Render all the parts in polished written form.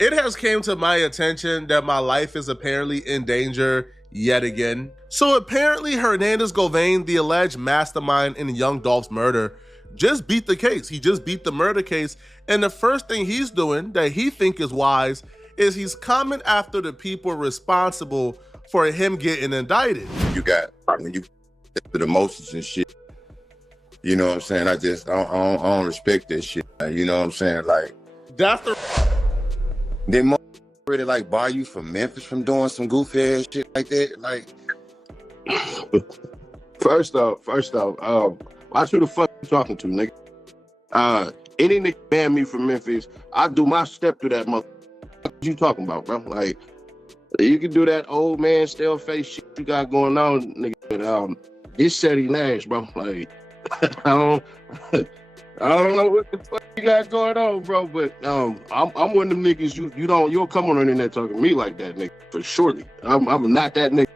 It has came to my attention that my life is apparently in danger yet again. So apparently Hernandez Govain, the alleged mastermind in Young Dolph's murder, just beat the case. He just beat the murder case. And the first thing he's doing that he think is wise is he's coming after the people responsible for him getting indicted. You got, when you the emotions and shit, you know what I'm saying? I don't respect that shit. You know what I'm saying? Like, that's the... They really like bar you from Memphis from doing some goofy ass shit like that? Like, First off, watch who the fuck you talking to, nigga. Any nigga ban me from Memphis, I do my step to that motherfucker. What you talking about, bro? Like, you can do that old man stale face shit you got going on, nigga. But it's Ceddy Nash, bro. Like, I don't know what the fuck you got going on, bro. But I'm one of them niggas you don't come on the internet talking to me like that, nigga. For surely, I'm not that nigga.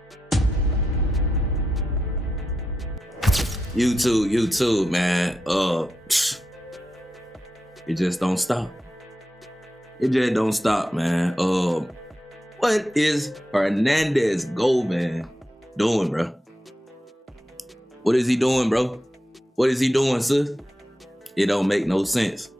YouTube, man. It just don't stop. It just don't stop, man. What is Hernandez Govain doing, bro? What is he doing, bro? What is he doing, sis? It don't make no sense.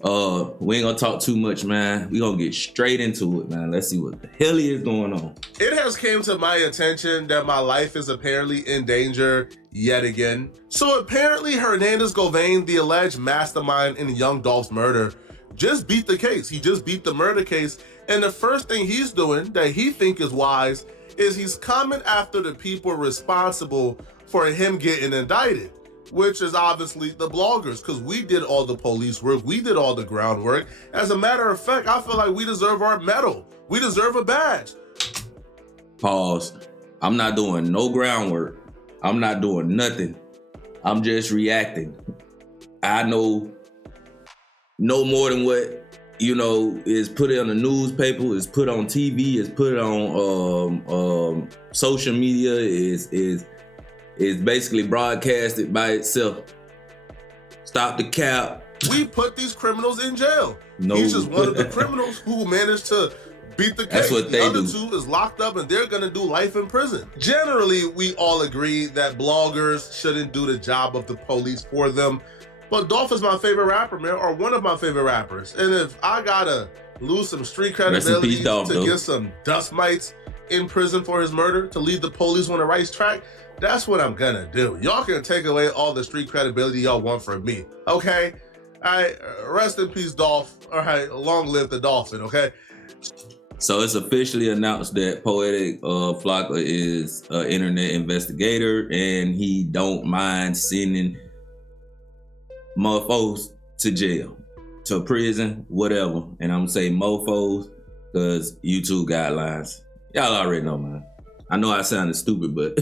We ain't gonna talk too much, man. We gonna get straight into it, man. Let's see what the hell is going on. It has came to my attention that my life is apparently in danger yet again. So apparently Hernandez Govain, the alleged mastermind in Young Dolph's murder, just beat the case. He just beat the murder case. And the first thing he's doing that he think is wise is he's coming after the people responsible for him getting indicted, which is obviously the bloggers, because we did all the police work, we did all the groundwork. As a matter of fact, I feel like we deserve our medal. We deserve a badge. Pause. I'm not doing no groundwork. I'm not doing nothing. I'm just reacting. I know no more than what, is put on the newspaper, is put on TV, is put on social media, is basically broadcasted by itself. Stop the cap. We put these criminals in jail. No. He's just one of the criminals who managed to beat the case. That's what they do. The other two is locked up and they're gonna do life in prison. Generally, we all agree that bloggers shouldn't do the job of the police for them. But Dolph is my favorite rapper, man, or one of my favorite rappers. And if I gotta lose some street credibility to get some dust mites in prison for his murder, to lead the police on the right track, that's what I'm gonna do. Y'all can take away all the street credibility y'all want from me, okay? All right, rest in peace, Dolph. All right, long live the dolphin, okay? So it's officially announced that Poetik Flakko is an internet investigator and he don't mind sending mofos to jail, to prison, whatever. And I'm gonna say mofos because YouTube guidelines. Y'all already know, man. I know I sounded stupid, but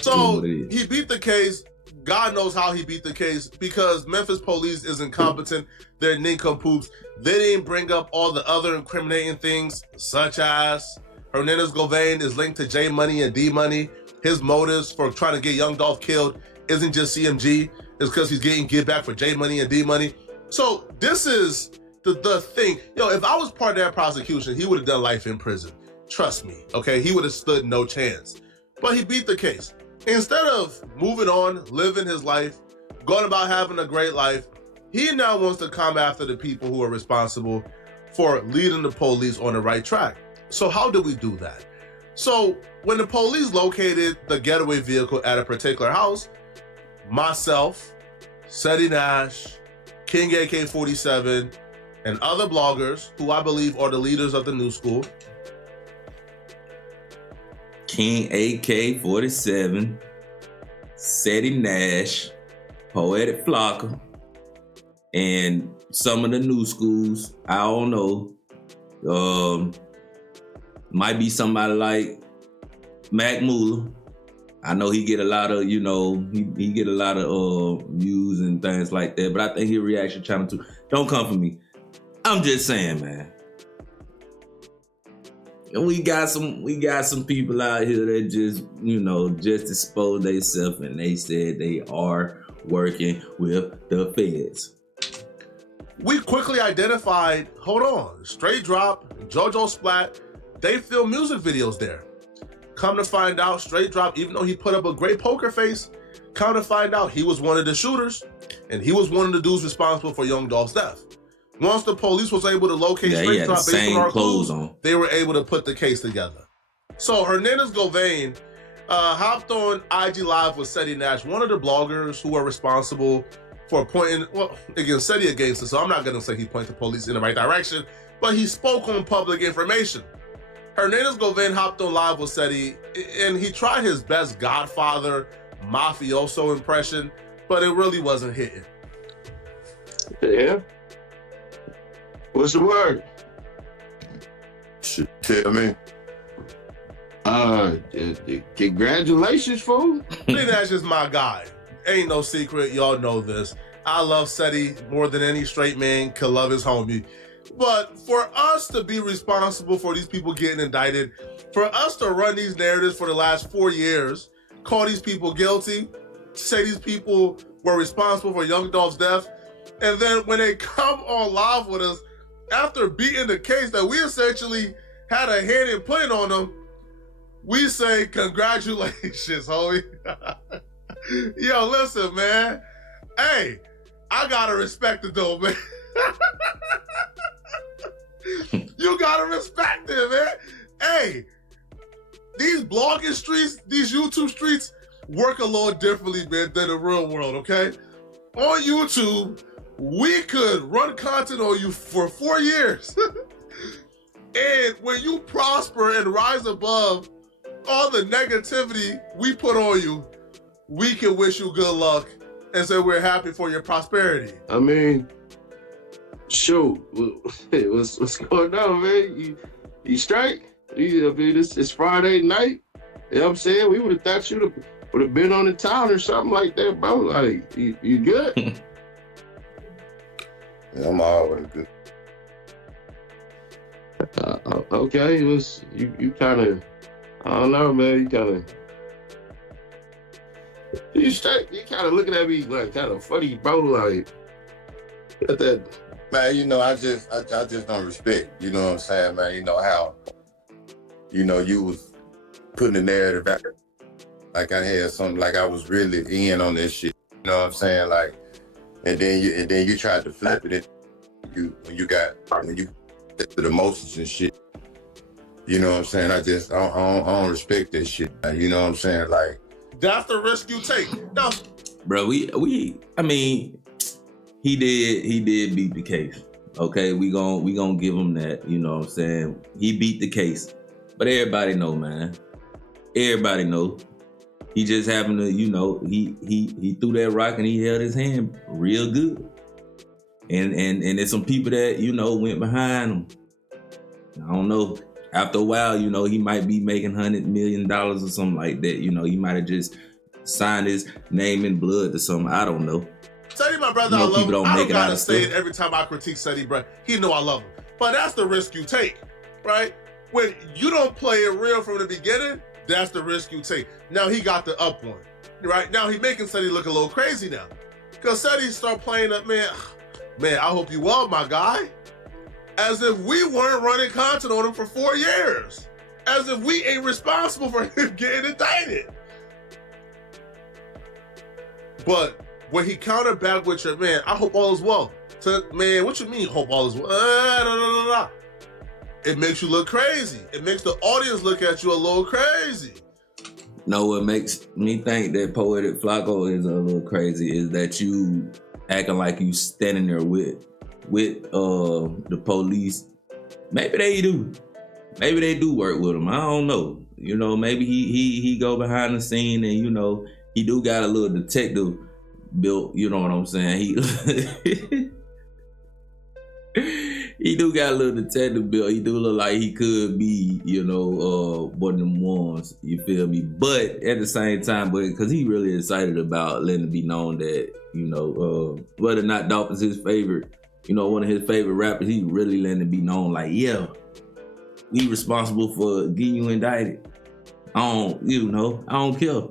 so he beat the case. God knows how he beat the case, because Memphis police is incompetent. They're nincompoops. They didn't bring up all the other incriminating things, such as Hernandez Govain is linked to J Money and D Money. His motives for trying to get Young Dolph killed isn't just CMG. It's because he's getting give back for J Money and D Money. So this is the thing. If I was part of that prosecution, he would have done life in prison. Trust me, okay? He would have stood no chance. But he beat the case. Instead of moving on, living his life, going about having a great life, he now wants to come after the people who are responsible for leading the police on the right track. So how do we do that? So when the police located the getaway vehicle at a particular house, myself, Ceddy Nash, King AK-47, and other bloggers who I believe are the leaders of the new school, King AK-47, Ceddy Nash, Poetik Flakko, and some of the new schools, I don't know. Might be somebody like Mac Muller. I know he get a lot of, he get a lot of views and things like that, but I think he reaction channel too. Don't come for me. I'm just saying, man. And we got some people out here that just expose themselves, and they said they are working with the feds. We quickly identified, hold on, Straight Drop, JoJo Splat, they film music videos there. Come to find out, Straight Drop, even though he put up a great poker face, come to find out he was one of the shooters, and he was one of the dudes responsible for Young Dolph's death. Once the police was able to locate Straight Drop based on our clues, they were able to put the case together. So Hernandez Govain hopped on IG Live with Ceddy Nash, one of the bloggers who are responsible for pointing, well, again, Ceddy against us, so I'm not gonna say he pointed the police in the right direction, but he spoke on public information. Hernandez Govain hopped on live with Ceddy, and he tried his best Godfather mafioso impression, but it really wasn't hitting. Yeah. What's the word? Shit, tell me. Congratulations, fool. Ceddy Nash is my guy. Ain't no secret, y'all know this. I love Ceddy more than any straight man could love his homie. But for us to be responsible for these people getting indicted, for us to run these narratives for the last 4 years, call these people guilty, say these people were responsible for Young Dolph's death, and then when they come on live with us, after beating the case that we essentially had a hand in putting on them, we say, congratulations, homie. Yo, listen, man. Hey, I gotta respect it though, man. You gotta respect it, man. Hey, these blogging streets, these YouTube streets work a little differently, man, than the real world, okay? On YouTube, we could run content on you for 4 years. And when you prosper and rise above all the negativity we put on you, we can wish you good luck and say we're happy for your prosperity. I mean, shoot, what's going on, man? You straight? I mean, it's Friday night. You know what I'm saying? We would have thought you would have been on the town or something like that, bro. Like, you good? Yeah, I'm always good. Okay, you kind of, I don't know, man. You kind of looking at me like kind of funny, bro. Like that. Man, you know, I just don't respect. You know what I'm saying, man? You know how, you know, you was putting the narrative out, like I had something, like I was really in on this shit. You know what I'm saying? Like, and then you tried to flip it. When you get to the emotions and shit. You know what I'm saying? I don't respect that shit. You know what I'm saying? Like, that's the risk you take. Now, bro, I mean, he did beat the case. Okay, we gonna give him that. You know what I'm saying? He beat the case, but everybody know, man. Everybody know. He just happened to, you know, he threw that rock and he held his hand real good. And there's some people that, you know, went behind him. I don't know. After a while, you know, he might be making $100 million or something like that. You know, he might have just signed his name in blood or something. I don't know. Ceddy, my brother, you know, I love him. I don't gotta say stuff. it every time I critique Ceddy, bro. He know I love him. But that's the risk you take, right? When you don't play it real from the beginning, that's the risk you take. Now he got the up one, right? Now he making Ceddy look a little crazy now. Because Ceddy start playing up, man, I hope you well, my guy. As if we weren't running content on him for 4 years. As if we ain't responsible for him getting indicted. But when he countered back with your, man, I hope all is well. So, man, what you mean hope all is well? It makes you look crazy. It makes the audience look at you a little crazy. No, what makes me think that Poetik Flakko is a little crazy is that you acting like you standing there with the police. Maybe they do. Maybe they do work with him. I don't know. You know, maybe he go behind the scene and, you know, he do got a little detective built, you know what I'm saying? He do got a little detective built. He do look like he could be, you know, one of them ones, you feel me? But at the same time, because he really excited about letting it be known that, you know, whether or not Dolph is his favorite, you know, one of his favorite rappers, he really letting it be known like, yeah, we responsible for getting you indicted. I don't care.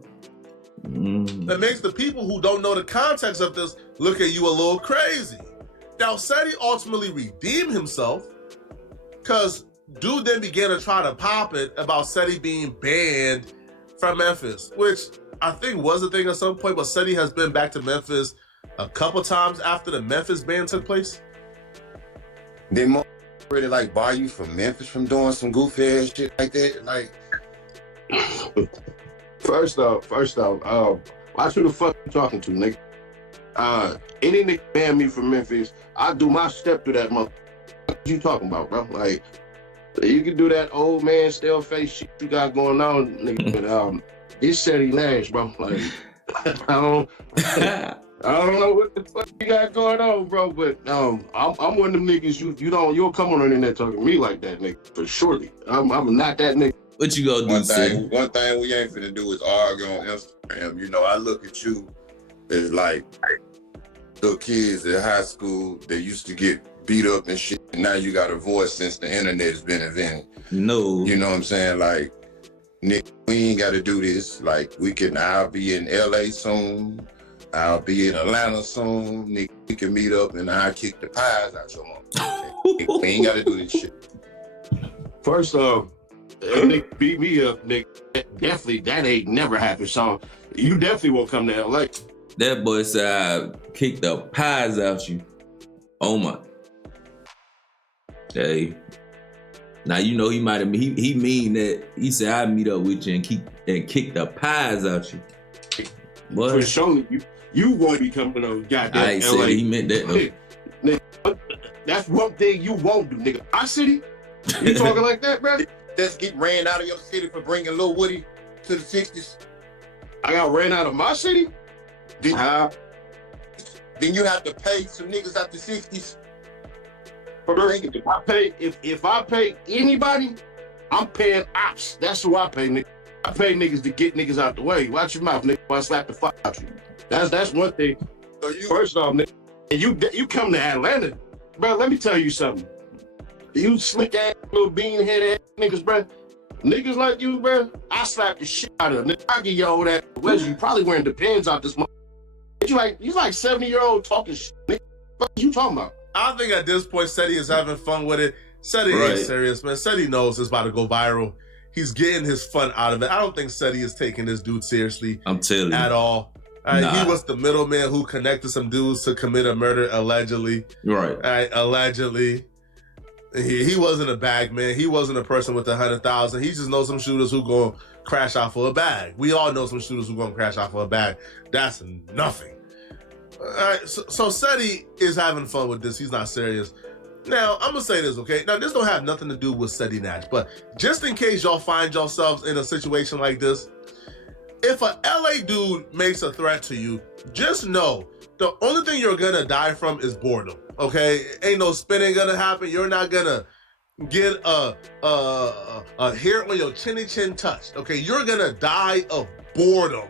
That makes the people who don't know the context of this look at you a little crazy. Now, Ceddy ultimately redeemed himself because dude then began to try to pop it about Ceddy being banned from Memphis, which I think was a thing at some point, but Ceddy has been back to Memphis a couple times after the Memphis ban took place. Did Mo really like bar you from Memphis from doing some goofy ass shit like that? Like, First off, watch who the fuck you talking to, nigga. Any nigga ban me from Memphis, I do my step to that mother. What you talking about, bro? Like, you can do that old man stale face shit you got going on, nigga. But it's Ceddy Nash, bro. Like, I don't know what the fuck you got going on, bro. But I'm one of them niggas you don't come on the internet talking to me like that, nigga. For surely, I'm not that nigga. What you gonna do, Ceddy? One thing we ain't finna do is argue on Instagram. You know, I look at you as like little kids at high school that used to get beat up and shit. And now you got a voice since the internet has been invented. No. You know what I'm saying? Like, Nick, we ain't got to do this. Like, I'll be in LA soon. I'll be in Atlanta soon. Nick, we can meet up and I'll kick the pies out your mom. We ain't got to do this shit. First off, Nick beat me up, Nick. Definitely, that ain't never happened. So you definitely won't come to LA. That boy said I kicked the pies out you. Oh my. Hey. Now you know he might have he mean that he said I'd meet up with you and kick the pies out you. What? For sure, you won't be coming to goddamn I ain't LA. said he meant that though. Nigga, that's one thing you won't do, nigga. Our city? You talking like that, bro? Just get ran out of your city for bringing Lil Woody to the 60s. I got ran out of my city? Then you have to pay some niggas out the 60s. If I pay anybody, I'm paying ops. That's who I pay, nigga. I pay niggas to get niggas out the way. Watch your mouth, nigga. I slap the fuck out you. That's one thing. So you, First off, nigga, and you come to Atlanta, bro. Let me tell you something. You slick ass little bean head ass niggas, bro. Niggas like you, bro. I slap the shit out of them. I give your old ass. You probably wearing Depends out this month. You like 70-year-old talking shit, nigga. What you talking about? I think at this point, Ceddy is having fun with it. Ceddy ain't serious, man. Ceddy knows it's about to go viral. He's getting his fun out of it. I don't think Ceddy is taking this dude seriously. I'm telling you. At all. He was the middleman who connected some dudes to commit a murder, allegedly. Right. Allegedly. He wasn't a bag man. He wasn't a person with 100,000. He just knows some shooters who gonna crash out for a bag. We all know some shooters who gonna crash out for a bag. That's nothing. All right, so Ceddy is having fun with this. He's not serious. Now, I'm gonna say this, okay? Now, this don't have nothing to do with Ceddy Nash, but just in case y'all find yourselves in a situation like this, if a LA dude makes a threat to you, just know the only thing you're gonna die from is boredom, okay? Ain't no spinning gonna happen. You're not gonna get a hair on your chinny chin touched, okay? You're gonna die of boredom.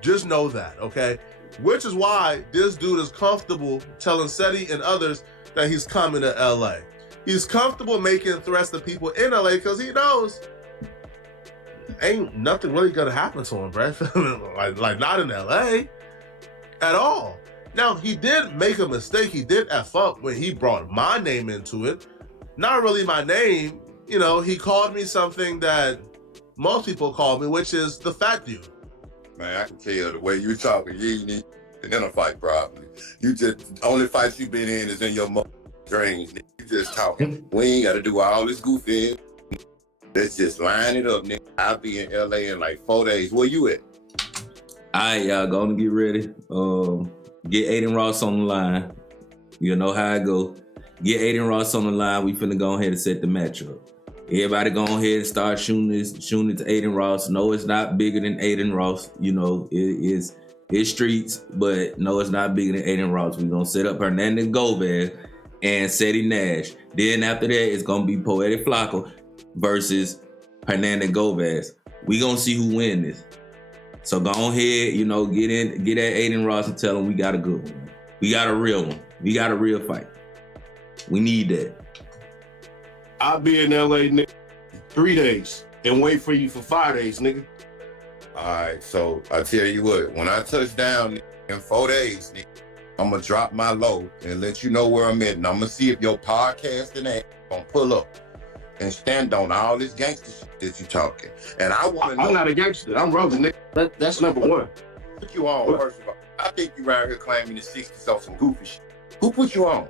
Just know that, okay? Which is why this dude is comfortable telling Ceddy and others that he's coming to LA. He's comfortable making threats to people in LA because he knows ain't nothing really gonna happen to him, bro. like not in LA at all. Now, he did make a mistake. He did F up when he brought my name into it. Not really my name. You know, he called me something that most people call me, which is the fat dude. man, I can tell the way you talking. You ain't even in a fight probably. You just, the only fights you been in is in your dreams. You just talking. We ain't got to do all this goofy. Let's just line it up, nigga. I'll be in LA in like 4 days. Where you at? All right, y'all, gonna get ready. Get Aiden Ross on the line. You know how I go. Get Aiden Ross on the line. We finna go ahead and set the match up. Everybody go ahead and start shooting it to Aiden Ross. No, it's not bigger than Aiden Ross. You know, it's streets, but no, it's not bigger than Aiden Ross. We're gonna set up Hernandez Gomez and Ceddy Nash. Then after that, it's gonna be Poetik Flakko versus Hernandez Gomez. We gonna see who win this. So go ahead, you know, get at Aiden Ross and tell him we got a good one. We got a real one. We got a real fight. We need that. I'll be in LA, nigga, 3 days and wait for you for 5 days, nigga. All right, so I tell you what, when I touch down in 4 days, nigga, I'm gonna drop my low and let you know where I'm at, and I'm gonna see if your podcasting ass gonna pull up and stand on all this gangster shit that you talking. And I want to know. I'm not a gangster. I'm rolling, nigga. That's number one. Who put you on, first of all? I think you around here claiming the 60s on some goofy shit. Who put you on?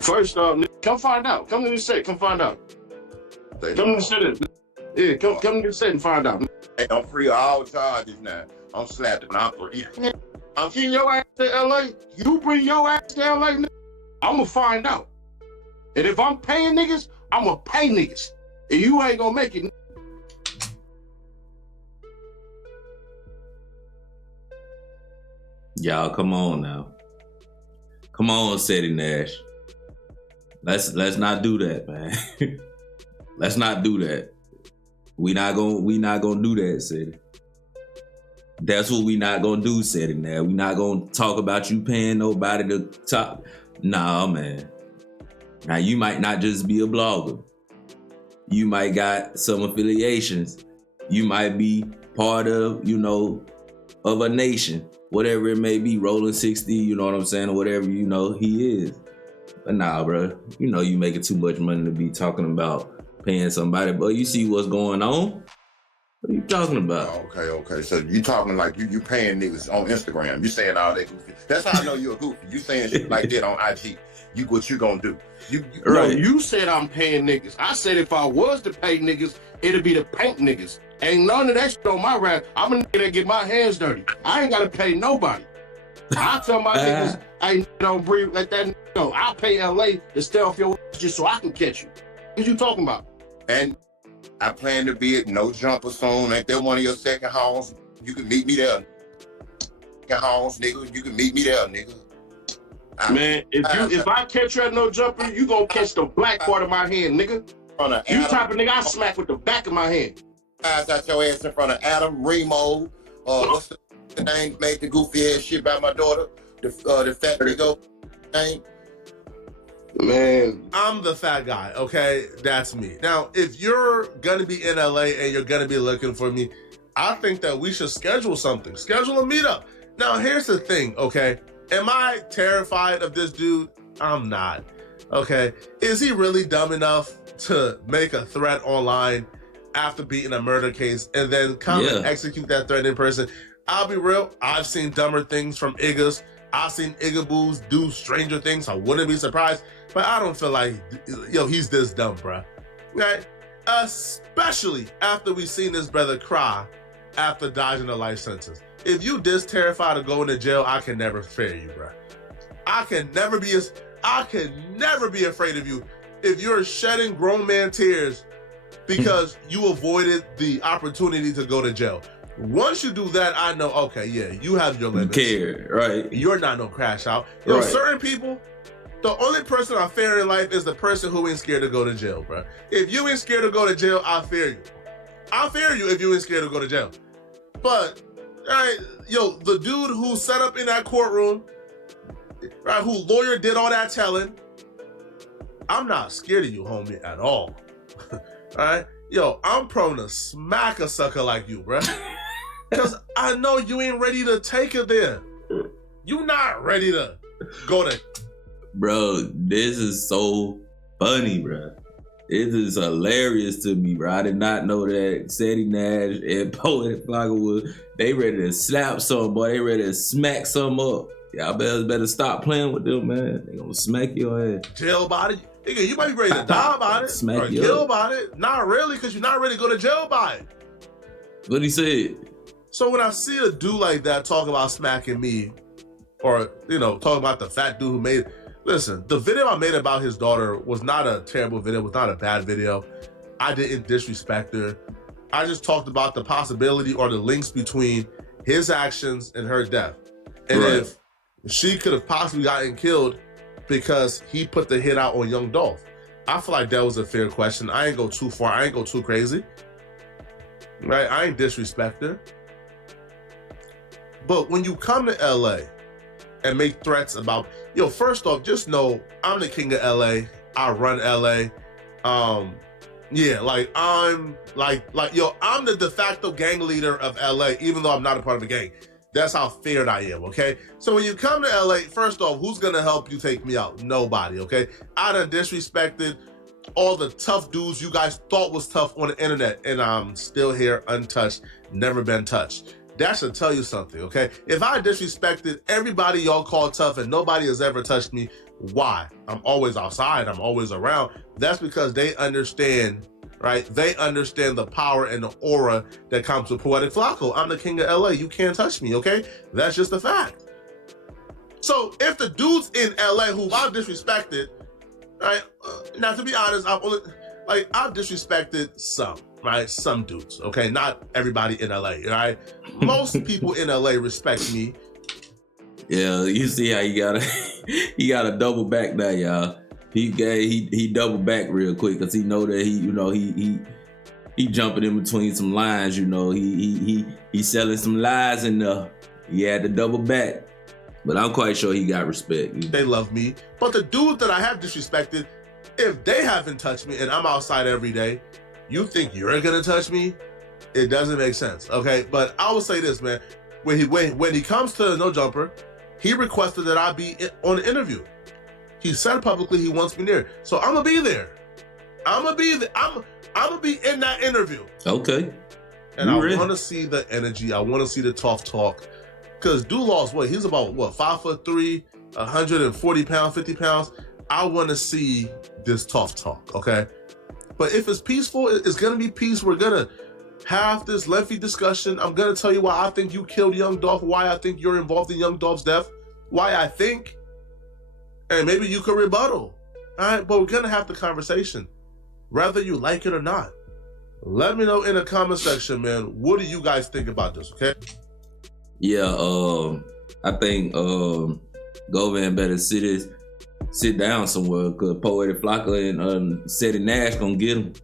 First off, nigga, come find out. Come to the set. Come find out. Come to the set. Yeah, come to the set and find out. Hey, I'm free of all charges now. I'm slapping out for you. I'm seeing your ass to LA. You bring your ass to LA, nigga. I'm gonna find out. And if I'm paying niggas, I'm gonna pay niggas. And you ain't gonna make it. Y'all, come on now. Come on, Ceddy Nash. Let's not do that, man. Let's not do that. We not gonna do that, Ceddy. That's what we not gonna do, Ceddy Nash. We not gonna talk about you paying nobody to talk. Nah, man. Now you might not just be a blogger. You might got some affiliations. You might be part of, of a nation. Whatever it may be, rolling 60, you know what I'm saying, or whatever, he is. But nah, bro, you making too much money to be talking about paying somebody. But you see what's going on? What are you talking about? Okay. So you talking like you paying niggas on Instagram. You saying all that goofy. That's how I know you're a goofy. You saying shit like that on IG. What you gonna do? Right. No, you said I'm paying niggas. I said if I was to pay niggas, it'd be to paint niggas. Ain't none of that shit on my rap. I'm a nigga that get my hands dirty. I ain't gotta pay nobody. I tell my niggas, I don't breathe, let that nigga know. I'll pay LA to stay off your ass just so I can catch you. What you talking about? And I plan to be at No Jumper soon. Ain't that one of your second homes? You can meet me there. Second homes, nigga. You can meet me there, nigga. Man, if I catch you at No Jumper, you gonna catch the black part of my hand, nigga. You type of nigga I smack with the back of my hand. I got your ass in front of Adam, Remo, what's the name made the goofy ass shit by my daughter? The fat nigga name. Man, I'm the fat guy, okay? That's me. Now, if you're gonna be in LA and you're gonna be looking for me, I think that we should schedule something. Schedule a meetup. Now, here's the thing, okay? Am I terrified of this dude? I'm not, okay? Is he really dumb enough to make a threat online after beating a murder case and then come and execute that threat in person? I'll be real, I've seen dumber things from Iggas. I've seen Iggaboos do stranger things. I wouldn't be surprised, but I don't feel like, he's this dumb, bruh. Right? Especially after we seen this brother cry after dodging a life sentence. If you this terrified of going to jail, I can never fear you, bruh. I can never be afraid of you if you're shedding grown man tears because you avoided the opportunity to go to jail. Once you do that, I know, okay, yeah, you have your limits. Care, right? You're not no crash out. Right. Certain people, the only person I fear in life is the person who ain't scared to go to jail, bro. If you ain't scared to go to jail, I fear you. I fear you if you ain't scared to go to jail. But, right, the dude who set up in that courtroom, right, who lawyer did all that telling, I'm not scared of you, homie, at all. All right? I'm prone to smack a sucker like you, bro. Because I know you ain't ready to take it there. You not ready to go to... Bro, this is so funny, bro. It is hilarious to me, bro. I did not know that Ceddy Nash and Poetik Flakko they ready to slap some, boy. They ready to smack some up. Y'all better stop playing with them, man. They gonna smack your ass. Jail body. Nigga, you might be ready to die about it. Smack or you kill up. about it. Not really, because you're not ready to go to jail by it. What he said? So when I see a dude like that talk about smacking me, or, talk about the fat dude who made... Listen, the video I made about his daughter was not a terrible video, was not a bad video. I didn't disrespect her. I just talked about the possibility or the links between his actions and her death. And Right. if she could have possibly gotten killed because he put the hit out on young Dolph. I feel like that was a fair question. I ain't go too far. I ain't go too crazy. Right? I ain't disrespect her. But when you come to LA and make threats about, first off, just know I'm the king of LA. I run LA. I'm the de facto gang leader of LA, even though I'm not a part of a gang. That's how fair I am, okay? So when you come to LA, first off, who's gonna help you take me out? Nobody, okay? I done disrespected all the tough dudes you guys thought was tough on the internet, and I'm still here untouched, never been touched. That should tell you something, okay? If I disrespected everybody y'all call tough and nobody has ever touched me, why? I'm always outside, I'm always around. That's because they understand, right? They understand the power and the aura that comes with Poetik Flakko. I'm the king of LA. You can't touch me, okay? That's just a fact. So if the dudes in LA who I've disrespected, right? Now to be honest, I've disrespected some, right? Some dudes, okay? Not everybody in LA, right? Most people in LA respect me. Yeah, you see how he gotta double back now, y'all. He doubled back real quick because he know that he jumping in between some lines, he selling some lies in there. He had to double back. But I'm quite sure he got respect. They love me. But the dudes that I have disrespected, if they haven't touched me and I'm outside every day, you think you're gonna touch me? It doesn't make sense, okay? But I will say this, man. When he comes to No Jumper, he requested that I be on the interview. He said publicly he wants me there. So I'm gonna be there. I'm gonna be in that interview. Okay. And I want to see the energy. I want to see the tough talk. Because dude lost weight. He's about, 5'3", 140 pounds, 50 pounds. I want to see this tough talk, okay? But if it's peaceful, it's going to be peace. We're going to have this lengthy discussion. I'm going to tell you why I think you killed Young Dolph, why I think you're involved in Young Dolph's death, why I think, and maybe you could rebuttal, all right? But we're going to have the conversation, whether you like it or not. Let me know in the comment section, man. What do you guys think about this, okay? Yeah, I think Govan better sit down somewhere because Poetik Flakko and Ceddy Nash gonna get him.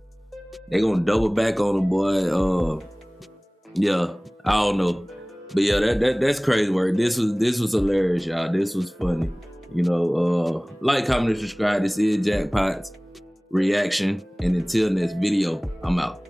They gonna double back on him, boy. Yeah, I don't know, but yeah, that's crazy work. This was hilarious, y'all. This was funny. Like, comment, and subscribe. This is Jackpot's reaction, and until next video, I'm out.